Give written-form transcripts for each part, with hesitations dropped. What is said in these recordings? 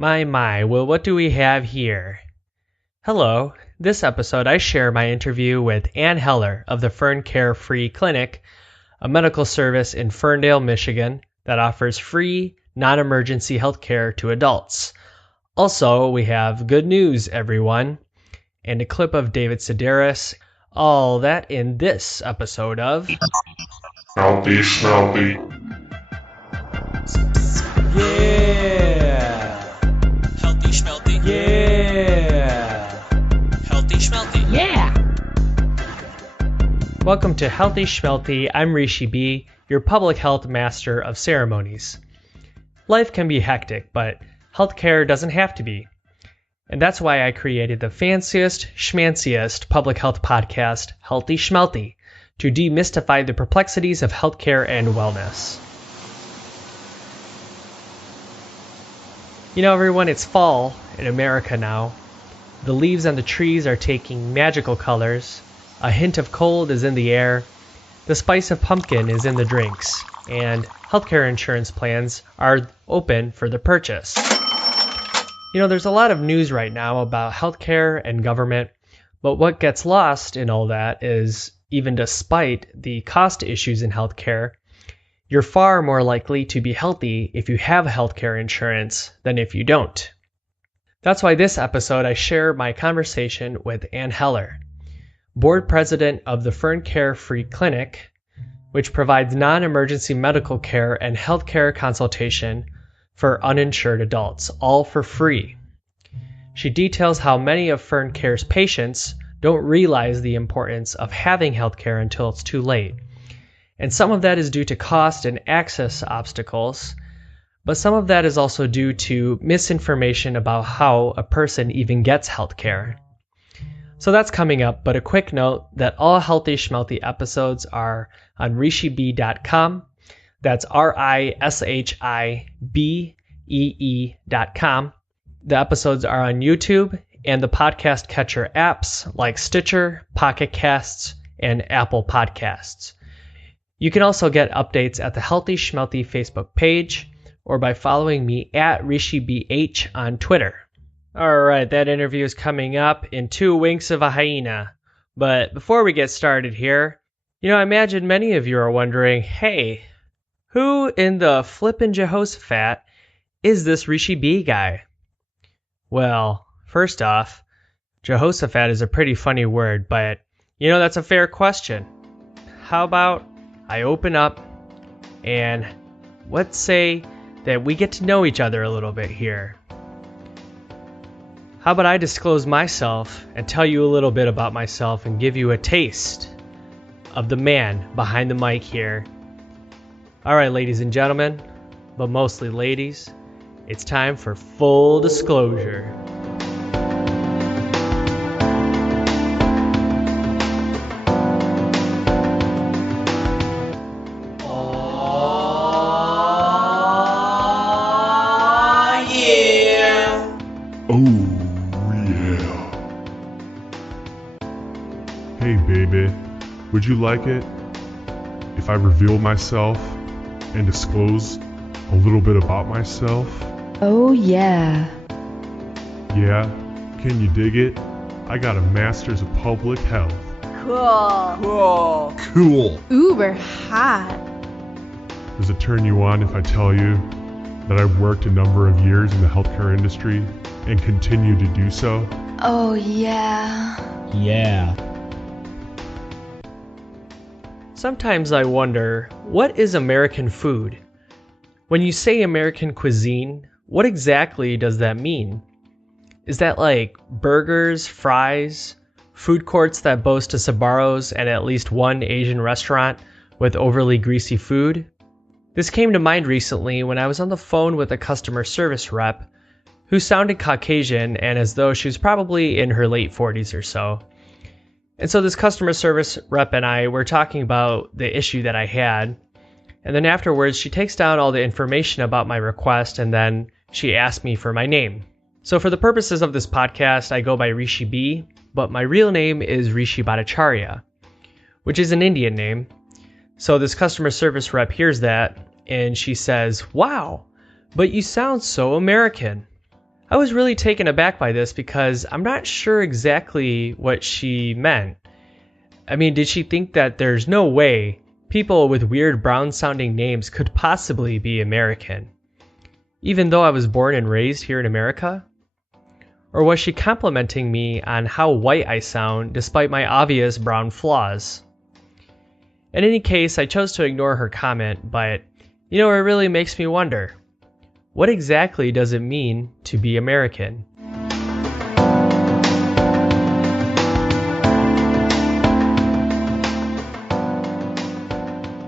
My, well, what do we have here? Hello, this episode I share my interview with Ann Heler of the Ferncare Free Clinic, a medical service in Ferndale, Michigan that offers free, non-emergency healthcare to adults. Also, we have good news, everyone, and a clip of David Sedaris. All that in this episode of Healthy Schmelthy. Yeah! Healthy Schmelthy. Yeah! Healthy Schmelthy. Yeah! Welcome to Healthy Schmelthy. I'm Rishi B., your public health master of ceremonies. Life can be hectic, but healthcare doesn't have to be. And that's why I created the fanciest, schmanciest public health podcast, Healthy Schmelthy, to demystify the perplexities of healthcare and wellness. You know, everyone, it's fall in America now. The leaves on the trees are taking magical colors. A hint of cold is in the air. The spice of pumpkin is in the drinks. And healthcare insurance plans are open for the purchase. You know, there's a lot of news right now about healthcare and government, but what gets lost in all that is, even despite the cost issues in healthcare, you're far more likely to be healthy if you have healthcare insurance than if you don't. That's why this episode I share my conversation with Ann Heler, board president of the Ferncare Free Clinic, which provides non-emergency medical care and healthcare consultation for uninsured adults, all for free. She details how many of Ferncare's patients don't realize the importance of having healthcare until it's too late. And some of that is due to cost and access obstacles, but some of that is also due to misinformation about how a person even gets healthcare. So that's coming up, but a quick note that all Healthy Schmelthy episodes are on rishibee.com. That's RISHIBEE.com. The episodes are on YouTube and the podcast catcher apps like Stitcher, Pocket Casts, and Apple Podcasts. You can also get updates at the Healthy Schmelthy Facebook page or by following me at RishiBH on Twitter. Alright, that interview is coming up in 2 winks of a hyena. But before we get started here, you know, I imagine many of you are wondering, hey, who in the flippin' Jehoshaphat is this Rishi B guy? Well, first off, Jehoshaphat is a pretty funny word, but you know, that's a fair question. How about I open up and let's say that we get to know each other a little bit here. How about I disclose myself and tell you a little bit about myself and give you a taste of the man behind the mic here. Alright, ladies and gentlemen, but mostly ladies, it's time for full disclosure. Hey baby, would you like it if I reveal myself and disclose a little bit about myself? Oh yeah. Yeah? Can you dig it? I got a master's of public health. Cool. Uber hot. Does it turn you on if I tell you that I've worked a number of years in the healthcare industry and continue to do so? Oh yeah. Yeah. Sometimes I wonder, what is American food? When you say American cuisine, what exactly does that mean? Is that like burgers, fries, food courts that boast a Sbarro's and at least one Asian restaurant with overly greasy food? This came to mind recently when I was on the phone with a customer service rep who sounded Caucasian and as though she was probably in her late 40s or so. And so this customer service rep and I were talking about the issue that I had. And then afterwards, she takes down all the information about my request and then she asked me for my name. So for the purposes of this podcast, I go by Rishi B, but my real name is Rishi Bhattacharya, which is an Indian name. So this customer service rep hears that and she says, "Wow, but you sound so American." I was really taken aback by this because I'm not sure exactly what she meant. I mean, did she think that there's no way people with weird brown-sounding names could possibly be American, even though I was born and raised here in America? Or was she complimenting me on how white I sound despite my obvious brown flaws? In any case, I chose to ignore her comment, but it really makes me wonder, what exactly does it mean to be American?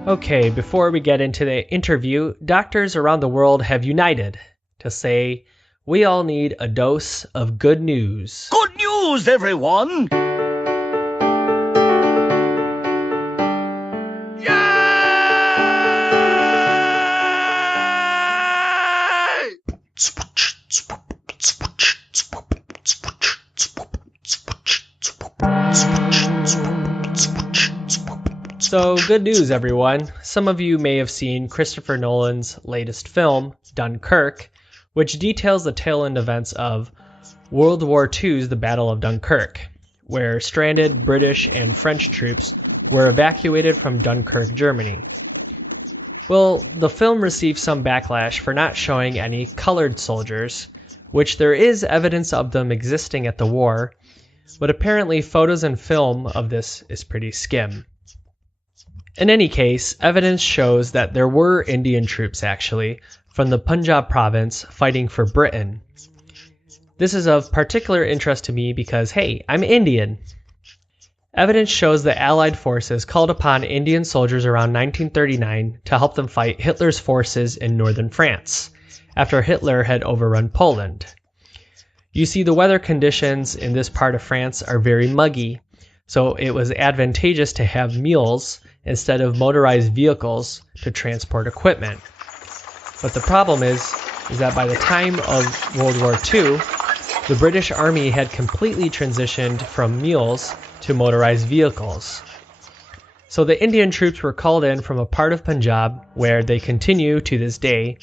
Okay, before we get into the interview, doctors around the world have united to say we all need a dose of good news. Good news, everyone! So, good news, everyone. Some of you may have seen Christopher Nolan's latest film, Dunkirk, which details the tail-end events of World War II's The Battle of Dunkirk, where stranded British and French troops were evacuated from Dunkirk, Germany. Well, the film received some backlash for not showing any colored soldiers, which there is evidence of them existing at the war, but apparently photos and film of this is pretty skim. In any case, evidence shows that there were Indian troops actually from the Punjab province fighting for Britain. This is of particular interest to me because, hey, I'm Indian. Evidence shows the Allied forces called upon Indian soldiers around 1939 to help them fight Hitler's forces in northern France, after Hitler had overrun Poland. You see, the weather conditions in this part of France are very muggy, so it was advantageous to have mules instead of motorized vehicles to transport equipment. But the problem is that by the time of World War II, the British Army had completely transitioned from mules to motorized vehicles. So the Indian troops were called in from a part of Punjab where they continue to this day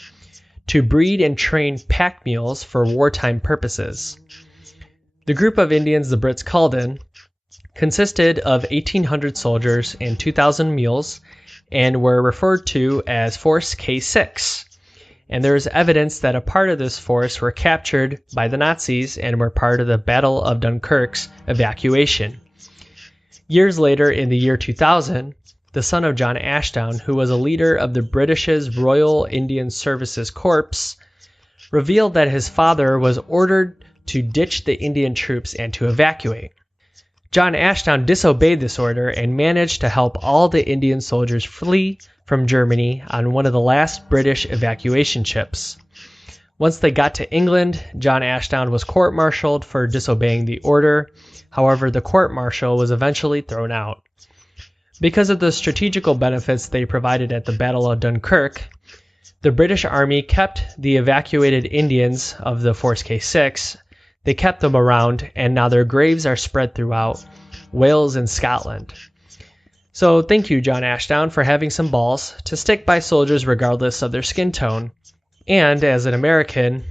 to breed and train pack mules for wartime purposes. The group of Indians the Brits called in consisted of 1,800 soldiers and 2,000 mules and were referred to as Force K6. And there is evidence that a part of this force were captured by the Nazis and were part of the Battle of Dunkirk's evacuation. Years later, in the year 2000, the son of John Ashdown, who was a leader of the British's Royal Indian Services Corps, revealed that his father was ordered to ditch the Indian troops and to evacuate. John Ashdown disobeyed this order and managed to help all the Indian soldiers flee from Germany on one of the last British evacuation ships. Once they got to England, John Ashdown was court-martialed for disobeying the order. However, the court-martial was eventually thrown out. Because of the strategical benefits they provided at the Battle of Dunkirk, the British Army kept the evacuated Indians of the Force K6. They kept them around, and now their graves are spread throughout Wales and Scotland. So thank you, John Ashdown, for having some balls to stick by soldiers regardless of their skin tone. And as an American,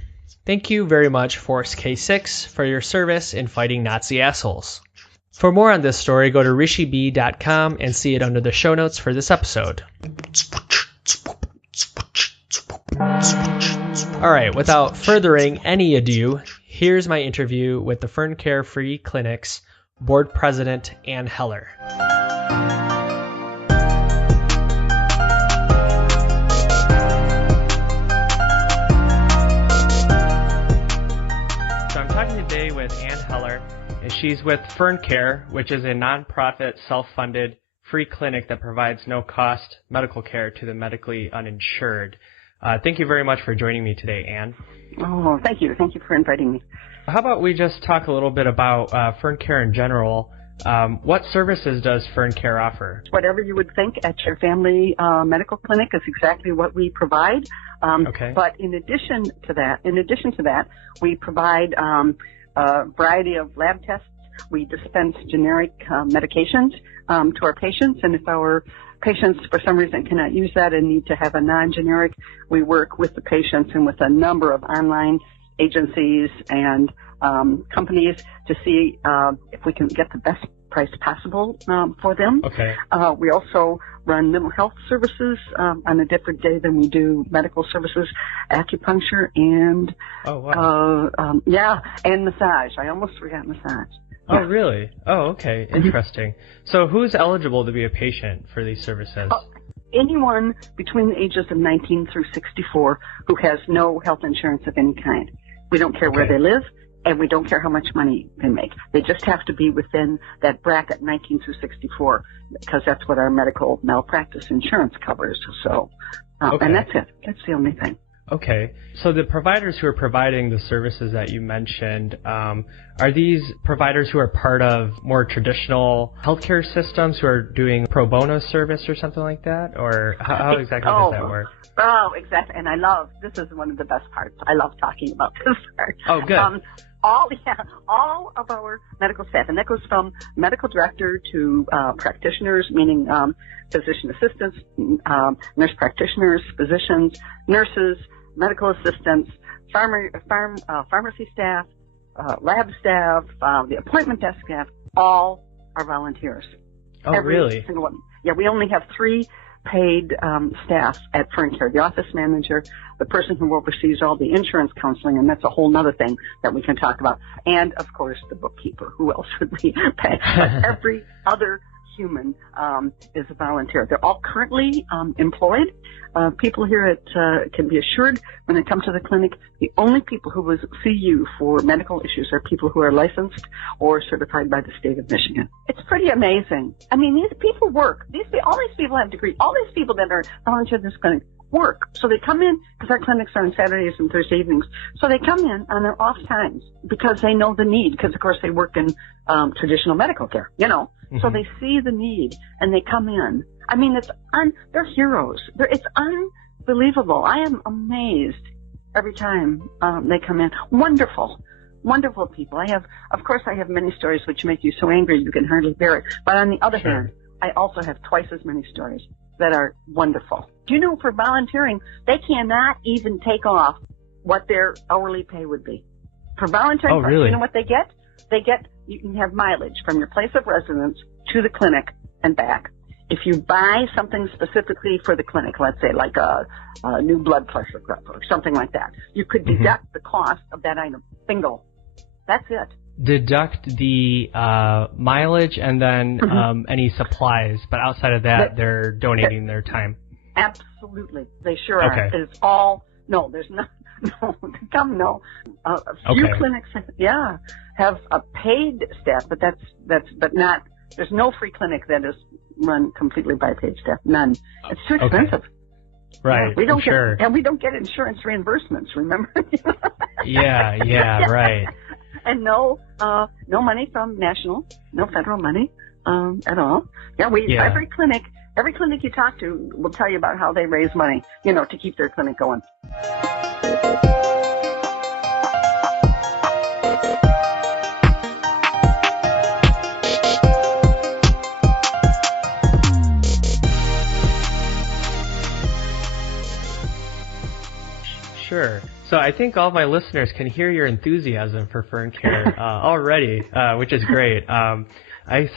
thank you very much, Force K6, for your service in fighting Nazi assholes. For more on this story, go to rishib.com and see it under the show notes for this episode. Alright, without furthering any ado, here's my interview with the Ferncare Free Clinic's board president, Ann Heler. So I'm talking today with Ann Heler, and she's with Ferncare, which is a nonprofit, self-funded, free clinic that provides no-cost medical care to the medically uninsured. Thank you very much for joining me today, Ann. Oh, thank you. Thank you for inviting me. How about we just talk a little bit about Ferncare in general. What services does Ferncare offer? Whatever you would think at your family medical clinic is exactly what we provide. Okay. But in addition to that, we provide a variety of lab tests. We dispense generic medications to our patients, and if our patients for some reason cannot use that and need to have a non-generic, we work with the patients and with a number of online agencies and companies to see if we can get the best price possible for them. Okay. We also run mental health services on a different day than we do medical services, acupuncture, and and massage. I almost forgot massage. Oh, really? Oh, okay. Interesting. So who's eligible to be a patient for these services? Anyone between the ages of 19 through 64 who has no health insurance of any kind. We don't care where they live, and we don't care how much money they make. They just have to be within that bracket, 19 through 64, because that's what our medical malpractice insurance covers. So, and that's it. That's the only thing. Okay. So the providers who are providing the services that you mentioned, are these providers who are part of more traditional healthcare systems who are doing pro bono service or something like that? Or how exactly does that work? Oh, exactly. And this is one of the best parts. I love talking about this part. Oh, good. All of our medical staff, and that goes from medical director to practitioners, meaning physician assistants, nurse practitioners, physicians, nurses, medical assistants, pharmacy staff, lab staff, the appointment desk staff, all are volunteers. Oh, Every single one. Yeah, we only have 3 paid staff at Ferncare, the office manager, the person who oversees all the insurance counseling, and that's a whole other thing that we can talk about, and of course the bookkeeper. Who else would we pay? But every other human is a volunteer. They're all currently employed. People here can be assured when they come to the clinic, the only people who will see you for medical issues are people who are licensed or certified by the state of Michigan. It's pretty amazing. I mean, these people work. All these people have degrees. All these people that are volunteer in this clinic work. So they come in, because our clinics are on Saturdays and Thursday evenings. So they come in on their off times because they know the need, because of course they work in traditional medical care, Mm-hmm. So they see the need and they come in. I mean, they're heroes. It's unbelievable. I am amazed every time they come in. Wonderful, wonderful people. I have many stories which make you so angry you can hardly bear it. But on the other hand, I also have twice as many stories that are wonderful. Do you know, for volunteering, they cannot even take off what their hourly pay would be. For volunteering, you know what they get? You can have mileage from your place of residence to the clinic and back. If you buy something specifically for the clinic, let's say like a new blood pressure cuff or something like that, you could deduct the cost of that item. Bingo. That's it. Deduct the mileage and then any supplies, but outside of that, they're donating their time. Absolutely. They sure are. It's all, no, there's no, a few clinics, have a paid staff, but but not, there's no free clinic that is run completely by paid staff. None. It's too expensive. Right. We don't we don't get insurance reimbursements, remember? Right. And no money from no federal money, at all. Every clinic you talk to will tell you about how they raise money, to keep their clinic going. Sure. So I think all my listeners can hear your enthusiasm for Ferncare already, which is great. I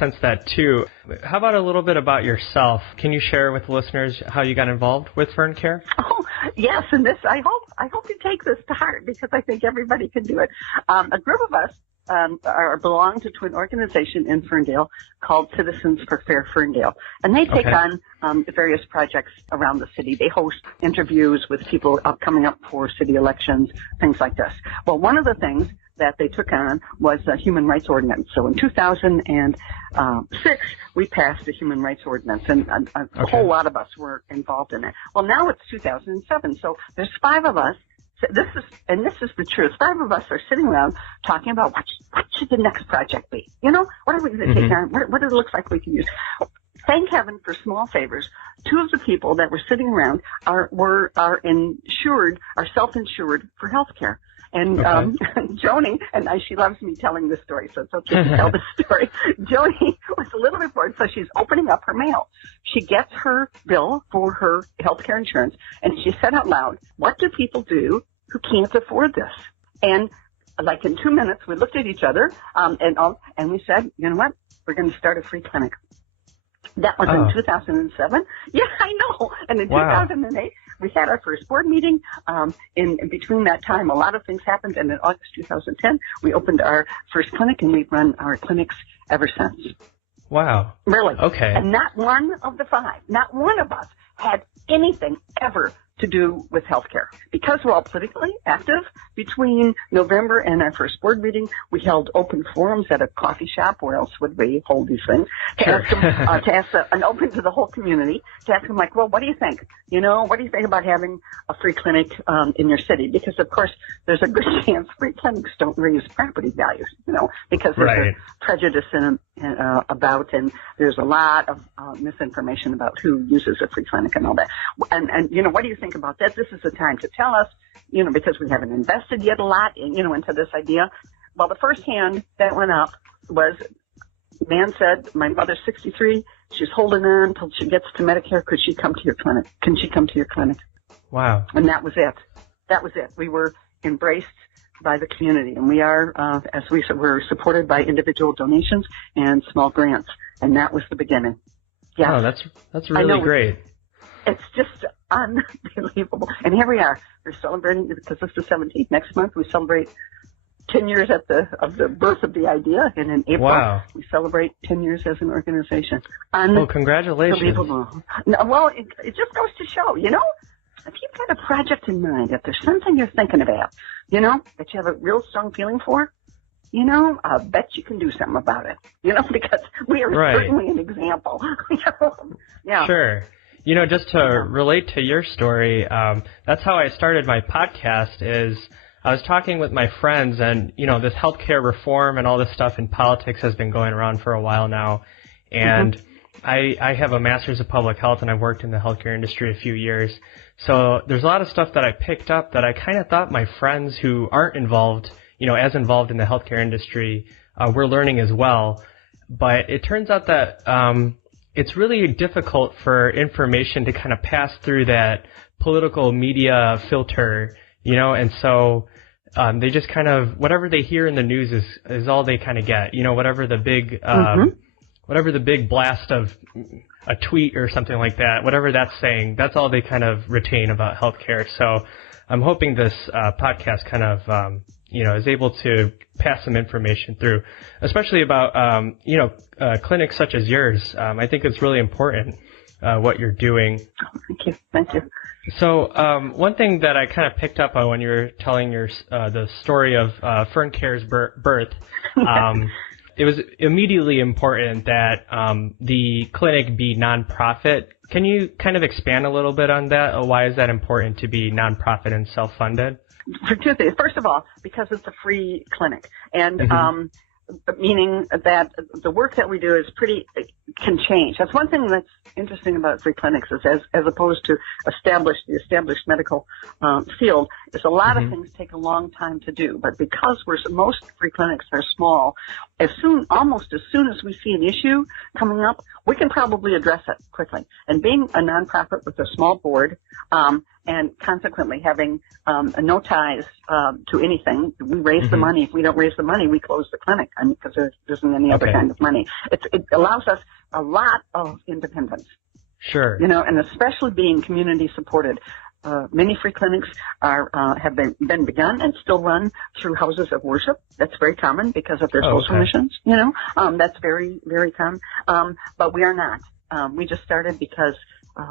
sense that too. How about a little bit about yourself? Can you share with listeners how you got involved with Ferncare? Oh, yes, and this I hope you take this to heart, because I think everybody can do it. A group of us belong to an organization in Ferndale called Citizens for Fair Ferndale, and they take on various projects around the city. They host interviews with people coming up for city elections, things like this. Well, one of the things that they took on was a human rights ordinance. So in 2006, we passed a human rights ordinance, and a whole lot of us were involved in it. Well, now it's 2007, so there's 5 of us. This is the truth. 5 of us are sitting around talking about what should the next project be? What are we going to take on? What does it look like we can use? Thank heaven for small favors. 2 of the people that were sitting around are self-insured for health care. And Joni, and she loves me telling this story, so it's okay to tell this story. Joni was a little bit bored, so she's opening up her mail. She gets her bill for her health care insurance, and she said out loud, "What do people do who can't afford this?" And like in 2 minutes, we looked at each other and we said, you know what? We're going to start a free clinic. That was in 2007. Yeah, I know. And in 2008, we had our first board meeting. In between that time, a lot of things happened. And in August 2010, we opened our first clinic, and we've run our clinics ever since. Wow. Really. Okay. And not one of the five, not one of us had anything ever to do with healthcare. Because we're all politically active, between November and our first board meeting, we held open forums at a coffee shop. Where else would we hold these things? To ask them, and open to the whole community, to ask them, like, well, what do you think? You know, what do you think about having a free clinic in your city? Because, of course, there's a good chance free clinics don't raise property values, you know, because there's a prejudice about, and there's a lot of misinformation about who uses a free clinic and all that. And you know, what do you think about that? This is the time to tell us, you know, because we haven't invested yet a lot, into this idea. Well, the first hand that went up was, man said, my mother's 63. She's holding on until she gets to Medicare. Could she come to your clinic? Can she come to your clinic? Wow. And that was it. That was it. We were embraced by the community, and we are, as we said, we're supported by individual donations and small grants, and that was the beginning. Yeah. Oh, that's really great. It's just unbelievable. And here we are. We're celebrating, because it's the 17th. Next month we celebrate 10 years of the birth of the idea, and in April we celebrate 10 years as an organization. Well, congratulations. Unbelievable. No, well, it just goes to show, you know, if you've got a project in mind, if there's something you're thinking about, you know, that you have a real strong feeling for, you know, I bet you can do something about it, you know, because we are certainly an example. Yeah. Sure. You know, just to relate to your story, that's how I started my podcast. Is I was talking with my friends, and, you know, this healthcare reform and all this stuff in politics has been going around for a while now. And I have a master's of public health, and I've worked in the healthcare industry a few years. So there's a lot of stuff that I picked up that I kind of thought my friends who aren't involved, you know, as involved in the healthcare industry, were learning as well. But it turns out that it's really difficult for information to kind of pass through that political media filter, you know, and so they just kind of, whatever they hear in the news is all they kind of get, you know, whatever the big blast of a tweet or something like that, whatever that's saying, that's all they kind of retain about healthcare. So I'm hoping this podcast kind of, you know, is able to pass some information through, especially about, you know, clinics such as yours. I think it's really important what you're doing. Thank you. So one thing that I kind of picked up on when you were telling the story of Ferncare's birth, it was immediately important that the clinic be nonprofit. Can you kind of expand a little bit on that? Why is that important to be nonprofit and self-funded? For two things. First of all, because it's a free clinic, and meaning that the work that we do can change. That's one thing that's interesting about free clinics, is as opposed to the established medical field, is a lot of things take a long time to do. But because most free clinics are small, almost as soon as we see an issue coming up, we can probably address it quickly. And being a nonprofit with a small board, and consequently having no ties to anything, we raise the money. If we don't raise the money, we close the clinic, because there isn't any other kind of money. It allows us a lot of independence. Sure. You know, and especially being community supported. Many free clinics have been begun and still run through houses of worship. That's very common because of their social missions. You know, that's very, very common. But we are not. We just started because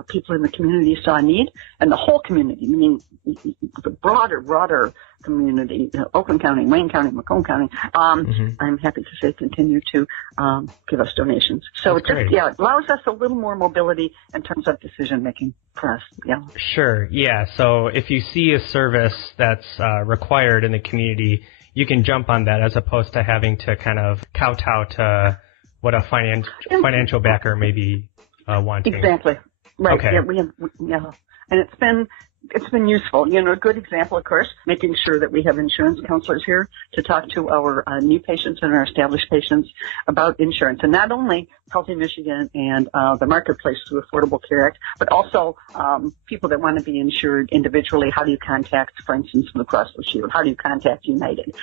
people in the community saw a need, and the whole community, meaning the broader community, Oakland County, Wayne County, Macomb County, I'm happy to say continue to give us donations. So it allows us a little more mobility in terms of decision making for us. Yeah. Sure. Yeah. So if you see a service that's required in the community, you can jump on that, as opposed to having to kind of kowtow to what a financial backer may be wanting. Exactly. Right. Okay. Yeah, and it's been it's been useful. A good example, of course, making sure that we have insurance counselors here to talk to our new patients and our established patients about insurance. And not only Healthy Michigan and the Marketplace through Affordable Care Act, but also people that want to be insured individually. How do you contact, for instance, Blue Cross Blue Shield? How do you contact United?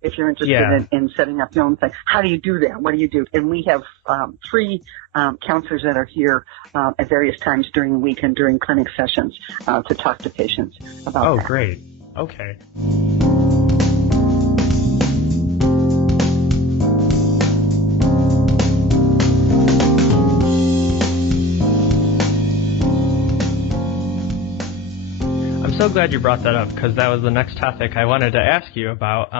If you're interested in setting up your own thing, how do you do that? What do you do? And we have 3 counselors that are here at various times during the week and during clinic sessions to talk to patients about that. Oh, great. Okay. I'm so glad you brought that up, because that was the next topic I wanted to ask you about.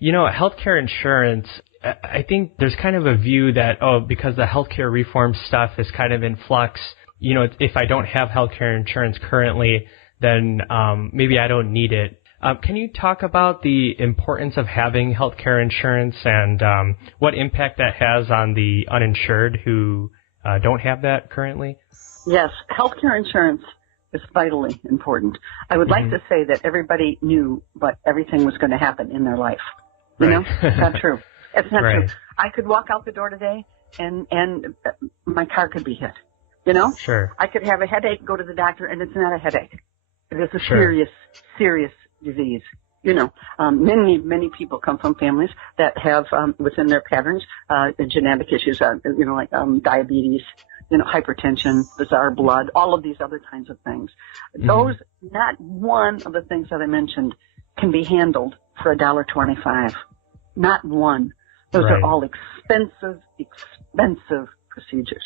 Healthcare insurance, I think there's kind of a view that, because the healthcare reform stuff is kind of in flux, if I don't have healthcare insurance currently, then maybe I don't need it. Can you talk about the importance of having healthcare insurance and what impact that has on the uninsured who don't have that currently? Yes, healthcare insurance is vitally important. I would like to say that everybody knew but everything was going to happen in their life. It's not true. It's not true. I could walk out the door today and my car could be hit. Sure. I could have a headache, go to the doctor, and it's not a headache. It is a serious, serious disease. Many people come from families that have within their patterns genetic issues, like diabetes, hypertension, bizarre blood, all of these other kinds of things. Those, not one of the things that I mentioned can be handled for $1.25. Not one. Those are all expensive procedures.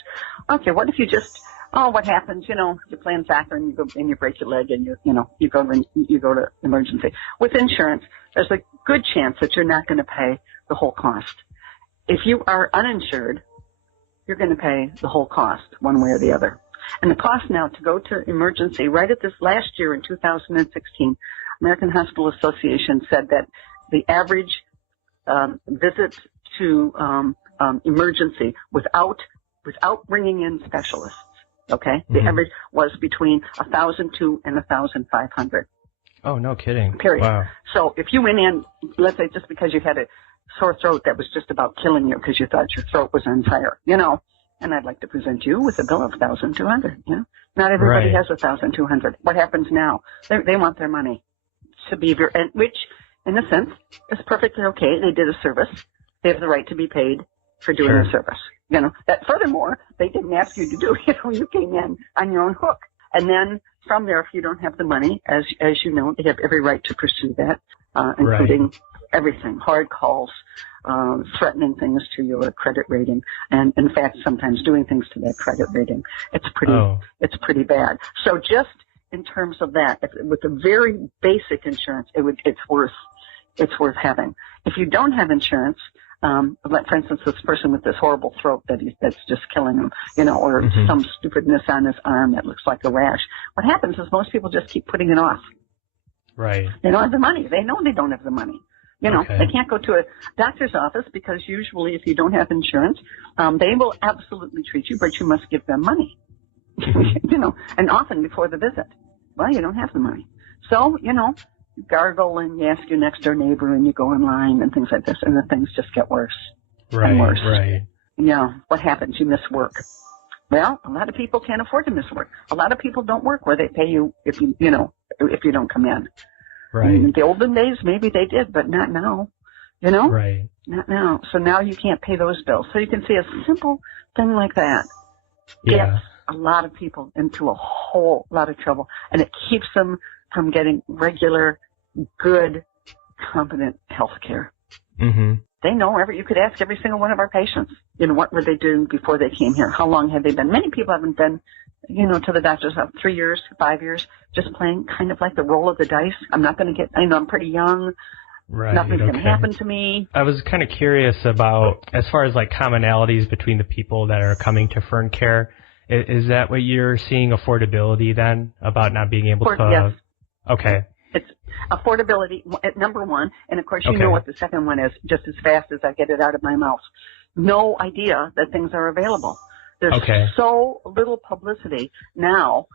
Okay, what if you just, what happens, you're playing soccer and you go and you break your leg and you go to emergency. With insurance, there's a good chance that you're not going to pay the whole cost. If you are uninsured, you're going to pay the whole cost one way or the other. And the cost now to go to emergency, right at this last year in 2016, American Hospital Association said that the average visit to emergency without bringing in specialists, okay? The average was between 1,002 and 1,500. Oh, no kidding. Period. Wow. So if you went in, let's say just because you had a sore throat that was just about killing you because you thought your throat was on fire, and I'd like to present you with a bill of 1,200, Not everybody has 1,200. What happens now? They want their money to be which, in a sense, is perfectly okay. They did a service. They have the right to be paid for doing a service. That furthermore, they didn't ask you to do, you came in on your own hook. And then from there, if you don't have the money, as you know, they have every right to pursue that, including everything, hard calls, threatening things to your credit rating, and in fact, sometimes doing things to that credit rating. It's pretty bad. So just in terms of that, with a very basic insurance, it's worth having. If you don't have insurance, like for instance, this person with this horrible throat that's just killing him, or some stupidness on his arm that looks like a rash. What happens is most people just keep putting it off. Right. They don't have the money. They know they don't have the money. They can't go to a doctor's office because usually if you don't have insurance, they will absolutely treat you, but you must give them money. And often before the visit. Well, you don't have the money. So, you gargle and you ask your next door neighbor and you go in line and things like this, and the things just get worse and worse. Right. What happens? You miss work. Well, a lot of people can't afford to miss work. A lot of people don't work where they pay you if you don't come in. Right. In the olden days, maybe they did, but not now. Right. Not now. So now you can't pay those bills. So you can see a simple thing like that gets a lot of people into a whole lot of trouble, and it keeps them from getting regular, good, competent health care. They know you could ask every single one of our patients, what were they doing before they came here? How long had they been? Many people haven't been, to the doctor's office 3 years, 5 years, just playing kind of like the roll of the dice. I'm not going to get, I'm pretty young. Right. Nothing's going to happen to me. I was kind of curious about, as far as like commonalities between the people that are coming to Ferncare, is that what you're seeing, affordability then, about not being able to? Yes. Okay. It's affordability at number one, and of course you know what the second one is, just as fast as I get it out of my mouth. No idea that things are available. There's so little publicity now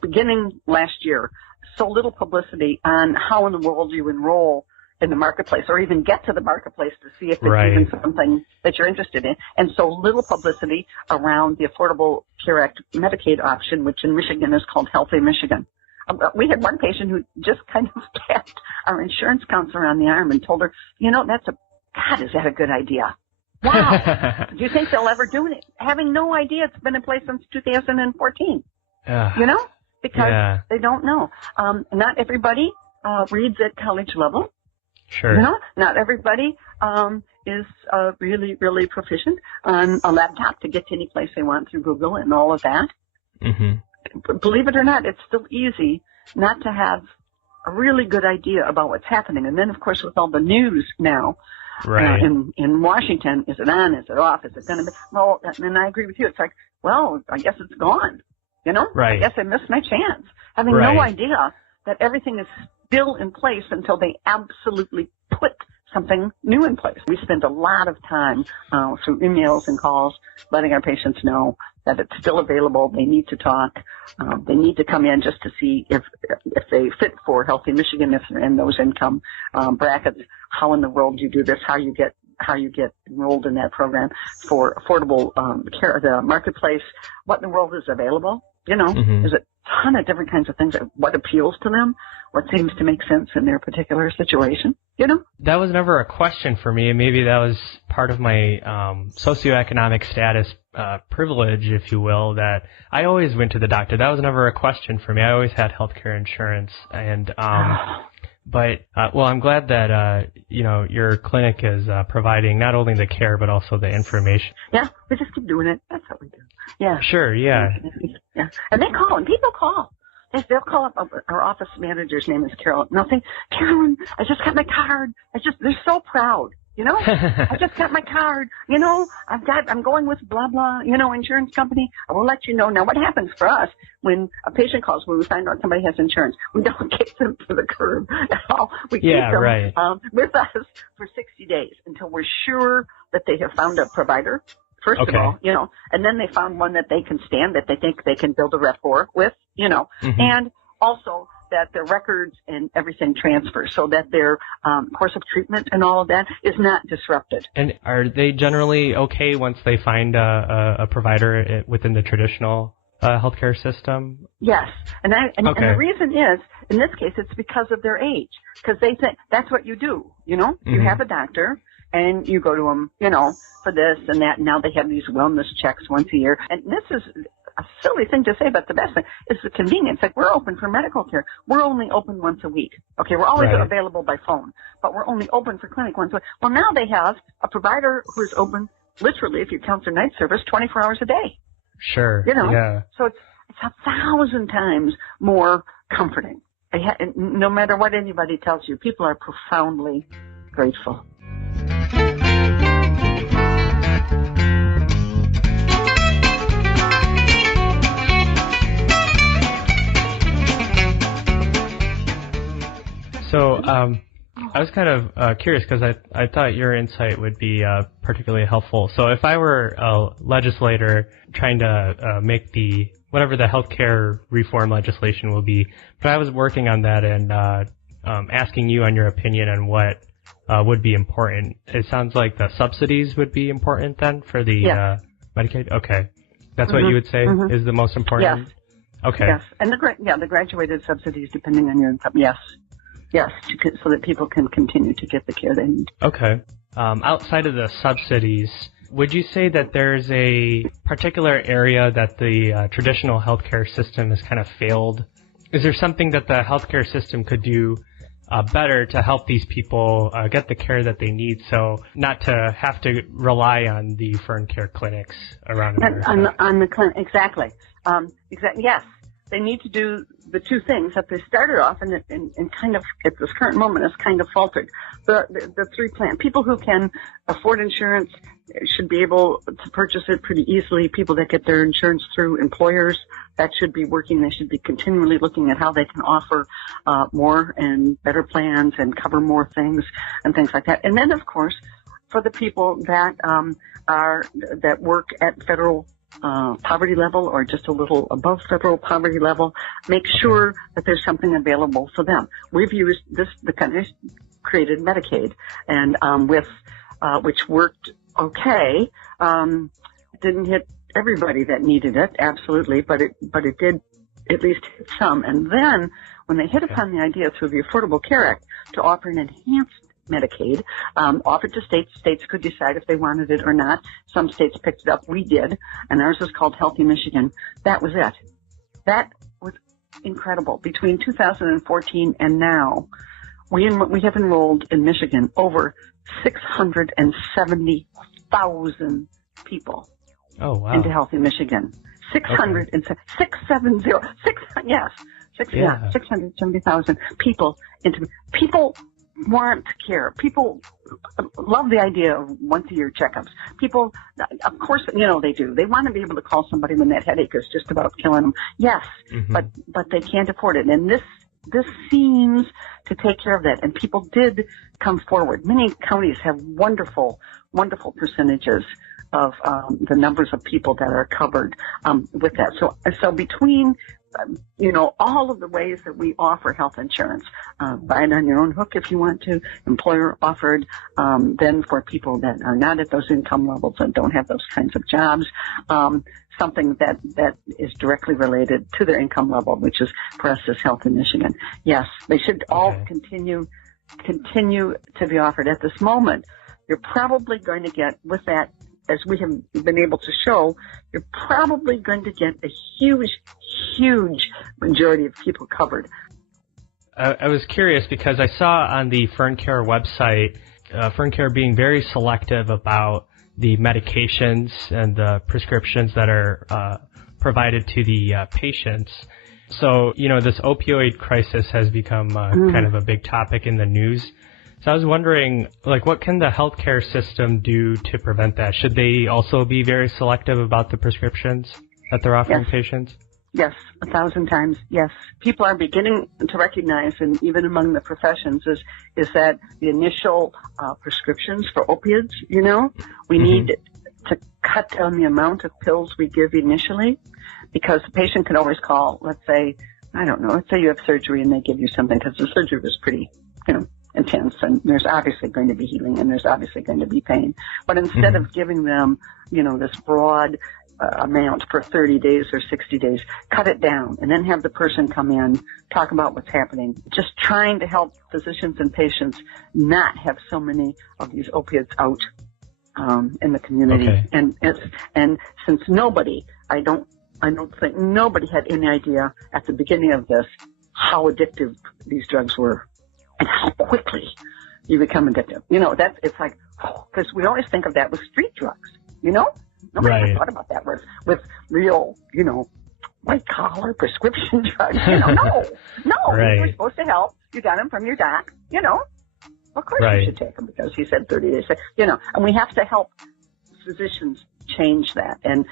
beginning last year, so little publicity on how in the world you enroll in the marketplace or even get to the marketplace to see if it's even something that you're interested in. And so little publicity around the Affordable Care Act Medicaid option, which in Michigan is called Healthy Michigan. We had one patient who just kind of tapped our insurance counselor on the arm and told her, God, is that a good idea? Wow. Do you think they'll ever do it? Having no idea. It's been in place since 2014. Because they don't know. Not everybody reads at college level. Sure. Not everybody is really, really proficient on a laptop to get to any place they want through Google and all of that. Mm-hmm. Believe it or not, it's still easy not to have a really good idea about what's happening. And then, of course, with all the news now in Washington, is it on? Is it off? Is it going to be? Well, and I agree with you. It's like, well, I guess it's gone. I guess I missed my chance. Having no idea that everything is still in place until they absolutely put something new in place. We spend a lot of time through emails and calls letting our patients know that it's still available. They need to talk. They need to come in just to see if they fit for Healthy Michigan, if they're in those income brackets. How in the world do you do this? How you get enrolled in that program for affordable care, the marketplace. What in the world is available? There's a ton of different kinds of things. What appeals to them? What seems to make sense in their particular situation? That was never a question for me. Maybe that was part of my socioeconomic status privilege, if you will, that I always went to the doctor. That was never a question for me. I always had healthcare insurance, and but I'm glad that your clinic is providing not only the care but also the information. Yeah, we just keep doing it. That's what we do. Yeah. Sure. Yeah. Yeah. And they call, and people call. They'll call up. Our office manager's name is Carol. And they'll say, Carolyn, I just got my card. They're so proud. I just got my card. I'm going with blah, blah, insurance company. I will let you know. Now, what happens for us when a patient calls, when we find out somebody has insurance, we don't kick them to the curb at all. We keep them with us for 60 days until we're sure that they have found a provider. First of all, and then they found one that they can stand, that they think they can build a rapport with, and also that their records and everything transfers so that their course of treatment and all of that is not disrupted. And are they generally okay once they find a provider within the traditional healthcare system? Yes. And the reason is, in this case, it's because of their age. Because they think that's what you do, You have a doctor. And you go to them, for this and that. And now they have these wellness checks once a year. And this is a silly thing to say, but the best thing is the convenience. Like, we're open for medical care. We're only open once a week. Okay, we're always available by phone, but we're only open for clinic once a week. Well, now they have a provider who's open, literally, if you count their night service, 24 hours a day. Sure. Yeah. So it's 1,000 times more comforting. No matter what anybody tells you, people are profoundly grateful. So I was kind of curious because I thought your insight would be particularly helpful. So if I were a legislator trying to make whatever the healthcare reform legislation will be, but I was working on that and asking you on your opinion on what would be important. It sounds like the subsidies would be important then for the Medicaid? Okay. That's what you would say is the most important? Yes. Okay. Yes. And the graduated subsidies depending on your income. Yes. Yes, so that people can continue to get the care they need. Okay. Outside of the subsidies, would you say that there's a particular area that the traditional healthcare system has kind of failed? Is there something that the healthcare system could do better to help these people get the care that they need, so not to have to rely on the Ferncare clinics around America? On the clinic, exactly. Yes. They need to do the two things that they started off and kind of at this current moment has kind of faltered. The three plan. People who can afford insurance should be able to purchase it pretty easily. People that get their insurance through employers, that should be working. They should be continually looking at how they can offer more and better plans and cover more things and things like that. And then, of course, for the people that that work at federal poverty level or just a little above federal poverty level, make sure that there's something available for them. We've used this, the country created Medicaid, and which worked okay. Didn't hit everybody that needed it, absolutely, but it did at least hit some. And then when they hit upon the idea through the Affordable Care Act to offer an enhanced Medicaid, offered to states. States could decide if they wanted it or not. Some states picked it up. We did, and ours is called Healthy Michigan. That was it. That was incredible. Between 2014 and now, we have enrolled in Michigan over 670,000 people into Healthy Michigan. 670,000 people into people. Want care. People love the idea of once-a-year checkups. People, of course, they do. They want to be able to call somebody when that headache is just about killing them. Yes, but they can't afford it. And this seems to take care of that. And people did come forward. Many counties have wonderful, wonderful percentages of the numbers of people that are covered with that. So between all of the ways that we offer health insurance, buy it on your own hook if you want to, employer offered, then for people that are not at those income levels and don't have those kinds of jobs, something that is directly related to their income level, which is for us is Health in Michigan. Yes, they should all continue to be offered. At this moment, you're probably going to get, with that, as we have been able to show, you're probably going to get a huge majority of people covered. I was curious because I saw on the Ferncare website, Ferncare being very selective about the medications and the prescriptions that are provided to the patients. So, this opioid crisis has become kind of a big topic in the news. So I was wondering, what can the healthcare system do to prevent that? Should they also be very selective about the prescriptions that they're offering patients? Yes, 1,000 times. Yes. People are beginning to recognize, and even among the professions, is that the initial prescriptions for opiates, we need to cut down the amount of pills we give initially, because the patient can always call, let's say you have surgery and they give you something, because the surgery was pretty, intense, and there's obviously going to be healing and there's obviously going to be pain. But instead of giving them, this broad amount for 30 days or 60 days, cut it down and then have the person come in, talk about what's happening, just trying to help physicians and patients not have so many of these opiates out in the community. And since I don't think nobody had any idea at the beginning of this how addictive these drugs were and how quickly you become addictive. It's like, because we always think of that with street drugs, Nobody thought about that with real, white collar prescription drugs. No. You're supposed to help. You got them from your doc, Of course you should take them because he said 30 days, and we have to help physicians change that and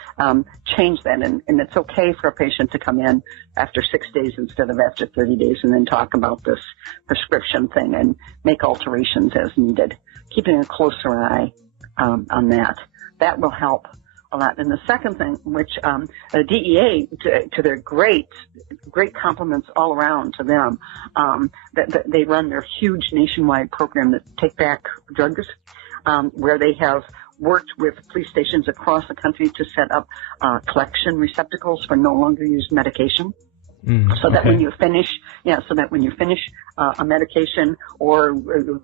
it's okay for a patient to come in after 6 days instead of after 30 days and then talk about this prescription thing and make alterations as needed, keeping a closer eye on that. That will help a lot. And the second thing, which the DEA, to their great compliments all around to them, that they run their huge nationwide program, the Take Back Drugs, where they have worked with police stations across the country to set up collection receptacles for no longer used medication. So that when you finish a medication, or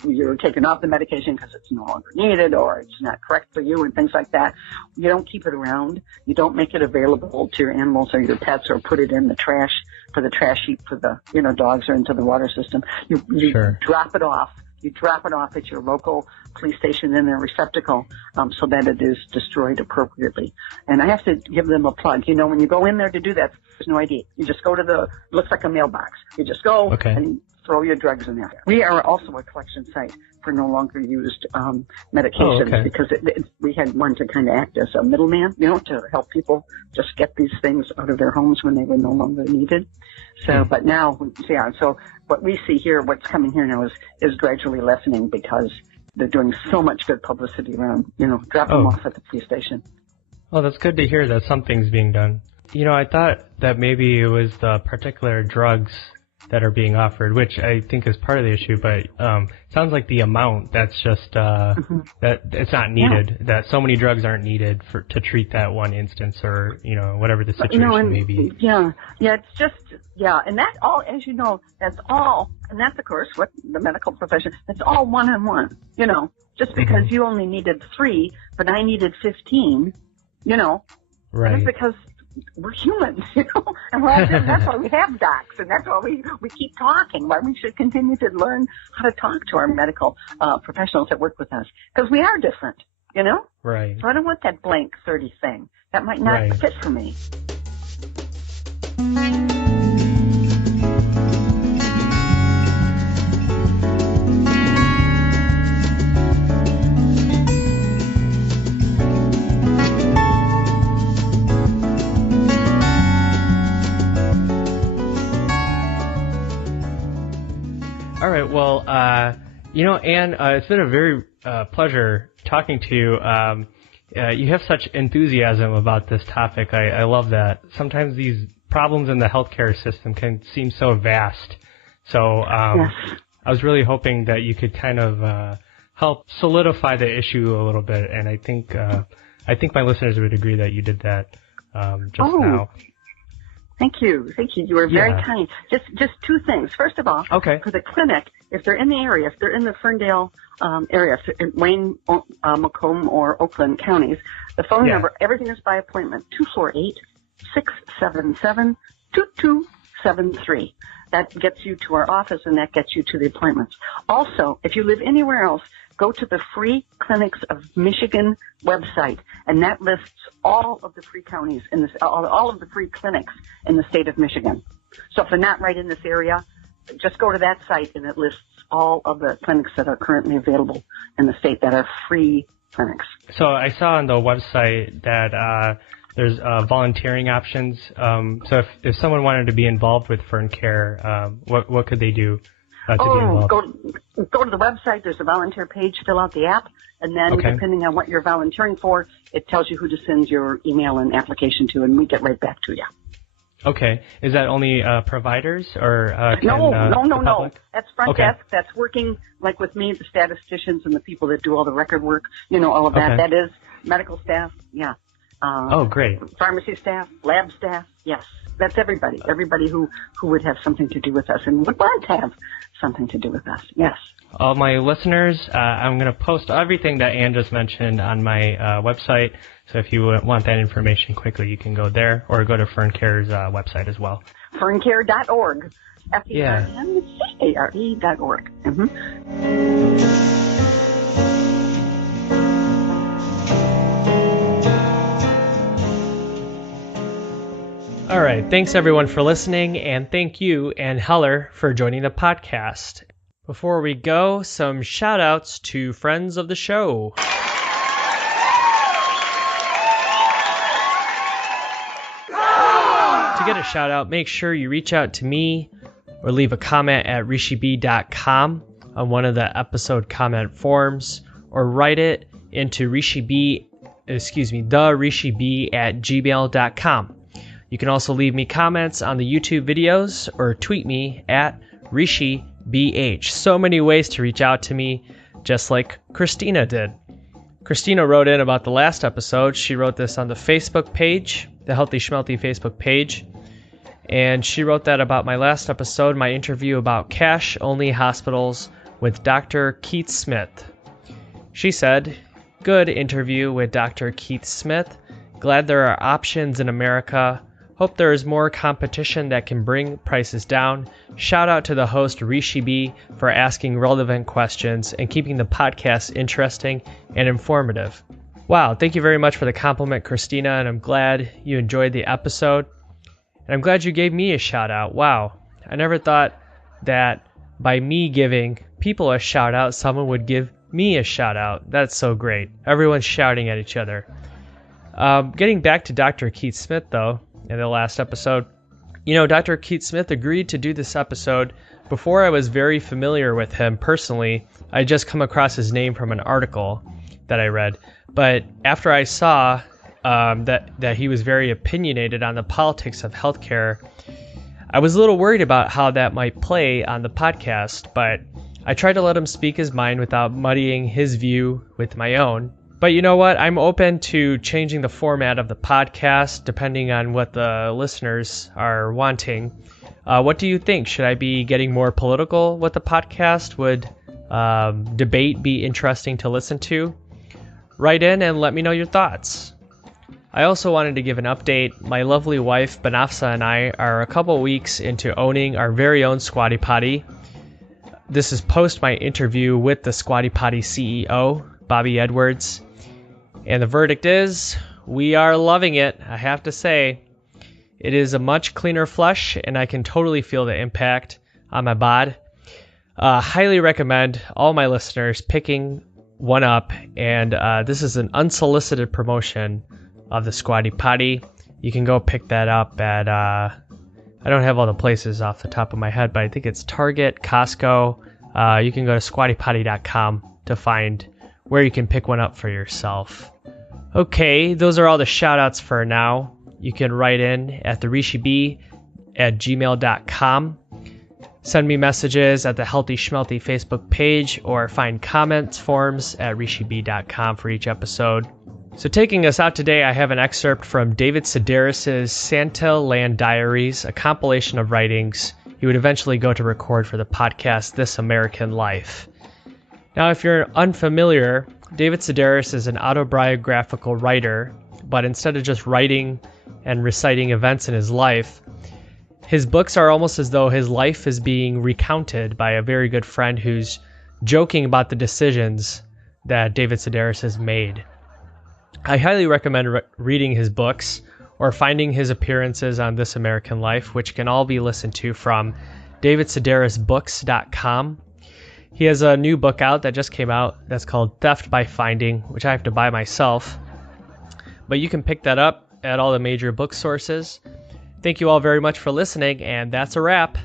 you're taken off the medication because it's no longer needed or it's not correct for you and things like that, you don't keep it around. You don't make it available to your animals or your pets or put it in the trash for the trash heap for the dogs or into the water system. You drop it off. You drop it off at your local police station in their receptacle so that it is destroyed appropriately. And I have to give them a plug. When you go in there to do that, there's no ID. You just go to looks like a mailbox. You just go and throw your drugs in there. We are also a collection site for no longer used medications because we had one to kind of act as a middleman, to help people just get these things out of their homes when they were no longer needed. So, but now, so what we see here, what's coming here now is gradually lessening because they're doing so much good publicity around, drop them off at the police station. Oh, that's good to hear that something's being done. I thought that maybe it was the particular drugs that are being offered, which I think is part of the issue, but sounds like the amount that's just that it's not needed, that so many drugs aren't needed to treat that one instance or, whatever the situation may be. Yeah, it's just, and that all, as you know, that's all, and that's, of course, what the medical profession, it's all one-on-one, just because you only needed 3, but I needed 15, Right. It's because we're humans, and we're all different. That's why we have docs, and that's why we keep talking, why we should continue to learn how to talk to our medical professionals that work with us, because we are different, Right. So I don't want that blank 30 thing. That might not fit for me. All right. Well, Ann, it's been a very pleasure talking to you. You have such enthusiasm about this topic. I love that. Sometimes these problems in the healthcare system can seem so vast. So I was really hoping that you could kind of help solidify the issue a little bit, and I think my listeners would agree that you did that just now. Thank you. You were very kind. Just 2 things. First of all, for the clinic, if they're in the area, if they're in the Ferndale area, in Wayne, Macomb, or Oakland counties, the phone number, everything is by appointment, 248-677-2273. That gets you to our office, and that gets you to the appointments. Also, if you live anywhere else, go to the Free Clinics of Michigan website, and that lists all of the free counties in this, all of the free clinics in the state of Michigan. So if they're not right in this area, just go to that site, and it lists all of the clinics that are currently available in the state that are free clinics. So I saw on the website that there's volunteering options. So if someone wanted to be involved with Ferncare, what could they do to be involved? Go to the website. There's a volunteer page. Fill out the app, and then depending on what you're volunteering for, it tells you who to send your email and application to, and we get right back to you. Okay. Is that only providers or No. public? That's front desk. That's working like with me, the statisticians and the people that do all the record work. All of that. That is medical staff. Yeah. Great. Pharmacy staff, lab staff. Yes. That's everybody. Everybody who would have something to do with us and would want to have something to do with us. Yes. All my listeners, I'm going to post everything that Ann just mentioned on my website. So if you want that information quickly, you can go there or go to Ferncare's website as well. Ferncare.org. FERNCARE.org. All right. Thanks, everyone, for listening. And thank you, Ann Heler, for joining the podcast. Before we go, some shout-outs to friends of the show. To get a shout-out, make sure you reach out to me or leave a comment at rishib.com on one of the episode comment forms, or write it into therishib@gmail.com. You can also leave me comments on the YouTube videos or tweet me at RishiBH. So many ways to reach out to me, just like Christina did. Christina wrote in about the last episode. She wrote this on the Facebook page, the Healthy Schmelthy Facebook page. And she wrote that about my last episode, my interview about cash-only hospitals with Dr. Keith Smith. She said, "Good interview with Dr. Keith Smith. Glad there are options in America. Hope there is more competition that can bring prices down. Shout out to the host Rishi B for asking relevant questions and keeping the podcast interesting and informative." Wow, thank you very much for the compliment, Christina, and I'm glad you enjoyed the episode. And I'm glad you gave me a shout out. Wow, I never thought that by me giving people a shout out, someone would give me a shout out. That's so great. Everyone's shouting at each other. Getting back to Dr. Keith Smith, though, in the last episode, Dr. Keith Smith agreed to do this episode before I was very familiar with him personally. I just come across his name from an article that I read. But after I saw that he was very opinionated on the politics of healthcare. I was a little worried about how that might play on the podcast, but I tried to let him speak his mind without muddying his view with my own. But you know what? I'm open to changing the format of the podcast depending on what the listeners are wanting. What do you think? Should I be getting more political with the podcast? Would debate be interesting to listen to? Write in and let me know your thoughts. I also wanted to give an update. My lovely wife, Banafsa, and I are a couple weeks into owning our very own Squatty Potty. This is post my interview with the Squatty Potty CEO, Bobby Edwards. And the verdict is, we are loving it, I have to say. It is a much cleaner flush, and I can totally feel the impact on my bod. Highly recommend all my listeners picking one up, and this is an unsolicited promotion of the Squatty Potty. You can go pick that up at, I don't have all the places off the top of my head, but I think it's Target, Costco. You can go to squattypotty.com to find where you can pick one up for yourself. Okay, those are all the shoutouts for now. You can write in at therishib@gmail.com. Send me messages at the Healthy Schmelthy Facebook page or find comments forms at rishib.com for each episode. So taking us out today, I have an excerpt from David Sedaris' SantaLand Diaries, a compilation of writings he would eventually go to record for the podcast This American Life. Now, if you're unfamiliar, David Sedaris is an autobiographical writer, but instead of just writing and reciting events in his life, his books are almost as though his life is being recounted by a very good friend who's joking about the decisions that David Sedaris has made. I highly recommend reading his books or finding his appearances on This American Life, which can all be listened to from davidsedarisbooks.com. He has a new book out that just came out that's called Theft by Finding, which I have to buy myself. But you can pick that up at all the major book sources. Thank you all very much for listening, and that's a wrap.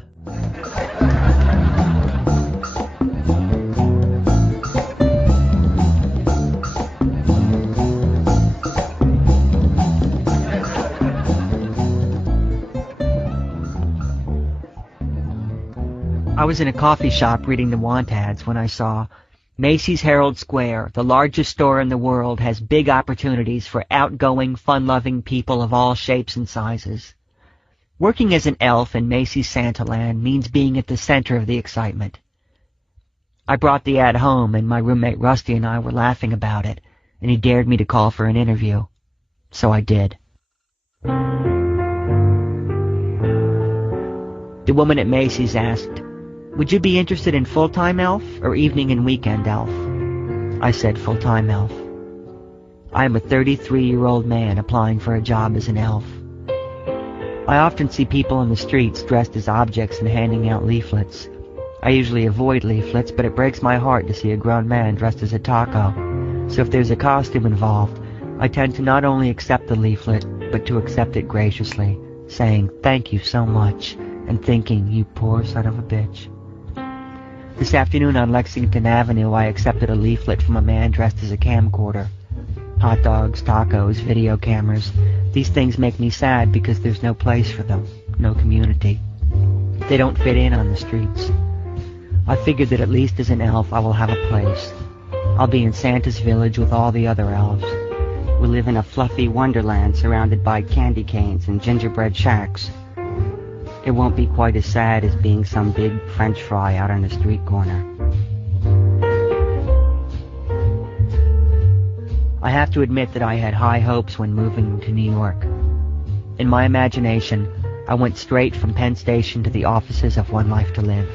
I was in a coffee shop reading the want ads when I saw Macy's Herald Square, the largest store in the world, has big opportunities for outgoing, fun-loving people of all shapes and sizes. Working as an elf in Macy's SantaLand means being at the center of the excitement. I brought the ad home, and my roommate Rusty and I were laughing about it, and he dared me to call for an interview. So I did. The woman at Macy's asked, "Would you be interested in full-time elf or evening and weekend elf?" I said full-time elf. I am a 33-year-old man applying for a job as an elf. I often see people on the streets dressed as objects and handing out leaflets. I usually avoid leaflets, but it breaks my heart to see a grown man dressed as a taco. So if there's a costume involved, I tend to not only accept the leaflet, but to accept it graciously, saying, "Thank you so much," and thinking, "You poor son of a bitch." This afternoon on Lexington Avenue, I accepted a leaflet from a man dressed as a camcorder. Hot dogs, tacos, video cameras. These things make me sad because there's no place for them, no community. They don't fit in on the streets. I figured that at least as an elf I will have a place. I'll be in Santa's village with all the other elves. We'll live in a fluffy wonderland surrounded by candy canes and gingerbread shacks. It won't be quite as sad as being some big French fry out on a street corner. I have to admit that I had high hopes when moving to New York. In my imagination, I went straight from Penn Station to the offices of One Life to Live.